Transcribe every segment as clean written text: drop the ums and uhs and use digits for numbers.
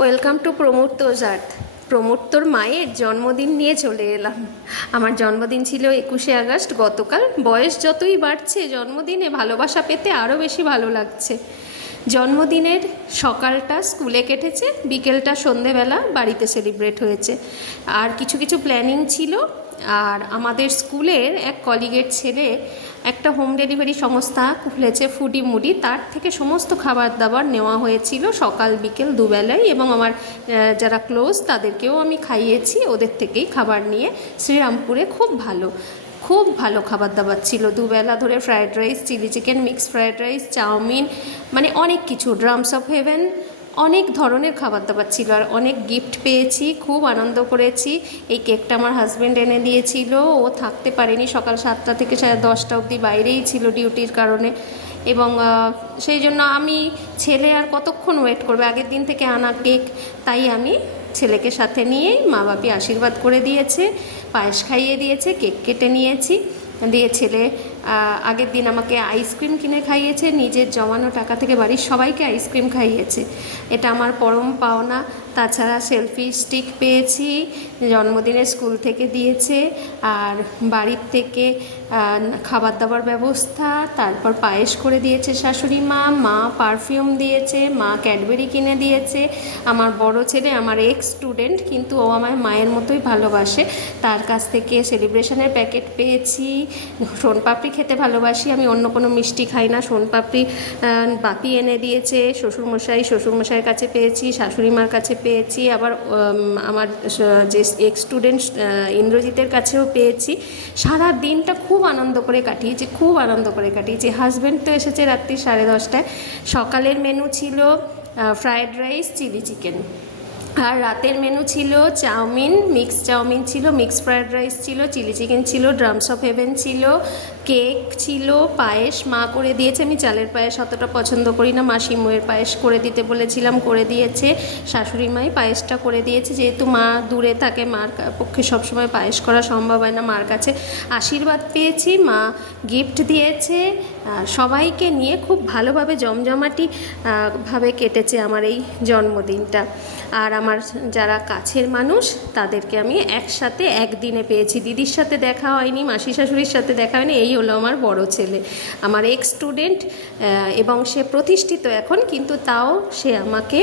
Welcome to প্রমোর্তোজ আর্থ। প্রমোর্তোর মায়ের জন্মদিন নিয়ে চলে এলাম। আমার জন্মদিন ছিল 21শে আগস্ট গতকাল। বয়স যতই বাড়ছে জন্মদিনে ভালোবাসা পেতে আরও বেশি ভালো লাগছে। জন্মদিনের সকালটা স্কুলে কেটেছে, বিকেলটা সন্ধেবেলা বাড়িতে সেলিব্রেট হয়েছে। আর কিছু কিছু প্ল্যানিং ছিল। আর আমাদের স্কুলের এক কলিগের ছেলে একটা হোম ডেলিভারি সংস্থা খুলেছে, ফুডি মুডি, তার থেকে সমস্ত খাবার দাবার নেওয়া হয়েছিল সকাল বিকেল দুবেলায়, এবং আমার যারা ক্লোজ তাদেরকেও আমি খাইয়েছি ওদের থেকেই খাবার নিয়ে। শ্রীরামপুরে খুব ভালো খাবার দাবার ছিল। দুবেলা ধরে fried rice, chilli chicken, mix fried rice, chow mein, মানে অনেক কিছু, ড্রামস অফ হেভেন, অনেক ধরনের খাবার দাবার ছিল। আর অনেক গিফট পেয়েছি, খুব আনন্দ করেছি। এই কেকটা আমার হাজব্যান্ড এনে দিয়েছিল, ও থাকতে পারেনি, সকাল 7টা থেকে 10টা অবধি বাইরেই ছিল ডিউটির কারণে। এবং সেই জন্য আমি, ছেলে আর কতক্ষণ ওয়েট করবে, আগের দিন থেকে আনা কেক, তাই আমি ছেলেকে সাথে নিয়েই মা বাপি আশীর্বাদ করে দিয়েছে, পায়েস খাইয়ে দিয়েছে, কেক কেটে নিয়েছি, দিয়ে ছেলে আগের দিন আমাকে আইসক্রিম কিনে খাইয়েছে, নিজের জমানো টাকা থেকে বাড়ির সবাইকে আইসক্রিম খাইয়েছে। এটা আমার পরম পাওনা। তাছাড়া সেলফি স্টিক পেয়েছি, জন্মদিনের স্কুল থেকে দিয়েছে, আর বাড়ির থেকে খাবার দাবার ব্যবস্থা, তারপর পায়েস করে দিয়েছে শাশুড়ি মা পারফিউম দিয়েছে, মা ক্যাডবেরি কিনে দিয়েছে। আমার বড় ছেলে আমার এক্স স্টুডেন্ট, কিন্তু ও আমার মায়ের মতোই ভালোবাসে, তার কাছ থেকে সেলিব্রেশনের প্যাকেট পেয়েছি। সোনপাপড়ি খেতে ভালোবাসি আমি, অন্য কোনো মিষ্টি খাই না। সোনপাপড়ি বাপি এনে দিয়েছে, শ্বশুরমশাইয়ের কাছে পেয়েছি, শাশুড়ি মার কাছে পেয়েছি, আবার আমার যে এক্স স্টুডেন্ট ইন্দ্রজিতের কাছেও পেয়েছি। সারা দিনটা খুব আনন্দ করে কাটিয়েছি। হাজব্যান্ড তো এসেছে রাত্রি 10:30টায়। সকালের মেনু ছিল ফ্রায়েড রাইস, চিলি চিকেন, আর রাতের মেনু ছিল চাউমিন, মিক্স চাউমিন ছিল, মিক্স ফ্রায়েড রাইস ছিল, চিলি চিকেন ছিল, ড্রামস অফ হেভেন ছিল, কেক ছিল, পায়েস মা করে দিয়েছে। আমি চালের পায়েস অতটা পছন্দ করি না, মাসিময়ের পায়েস করে দিতে বলেছিলাম, করে দিয়েছে। শাশুড়ি মাই পায়েসটা করে দিয়েছে, যেহেতু মা দূরে থাকে, মার পক্ষে সবসময় পায়েস করা সম্ভব হয় না। মার কাছে আশীর্বাদ পেয়েছি, মা গিফট দিয়েছে। সবাইকে নিয়ে খুব ভালোভাবে জমজমাটি ভাবে কেটেছে আমার এই জন্মদিনটা। আর আমার যারা কাছের মানুষ তাদেরকে আমি একসাথে একদিনে পেয়েছি। দিদির সাথে দেখা হয়নি, মাসি শাশুড়ির সাথে দেখা হয়নি। এই হলো আমার বড় ছেলে, আমার এক্স স্টুডেন্ট, এবং সে প্রতিষ্ঠিত এখন, কিন্তু তাও সে আমাকে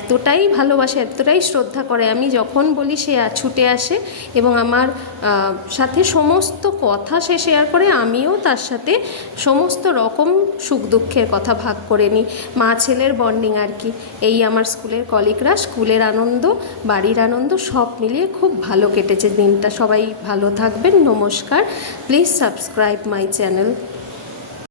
এতটাই ভালোবাসে, এতটাই শ্রদ্ধা করে, আমি যখন বলি সে ছুটে আসে এবং আমার সাথে সমস্ত কথা সে শেয়ার করে। আমিও তার সাথে সমস্ত রকম সুখ দুঃখের কথা ভাগ করে নিই। মা ছেলের বন্ডিং আর কি। এই আমার স্কুলের কলিগরা, স্কুলের আনন্দ, বাড়ির আনন্দ, সব মিলিয়ে খুব ভালো কেটেছে দিনটা। সবাই ভালো থাকবেন। নমস্কার। Please subscribe my channel.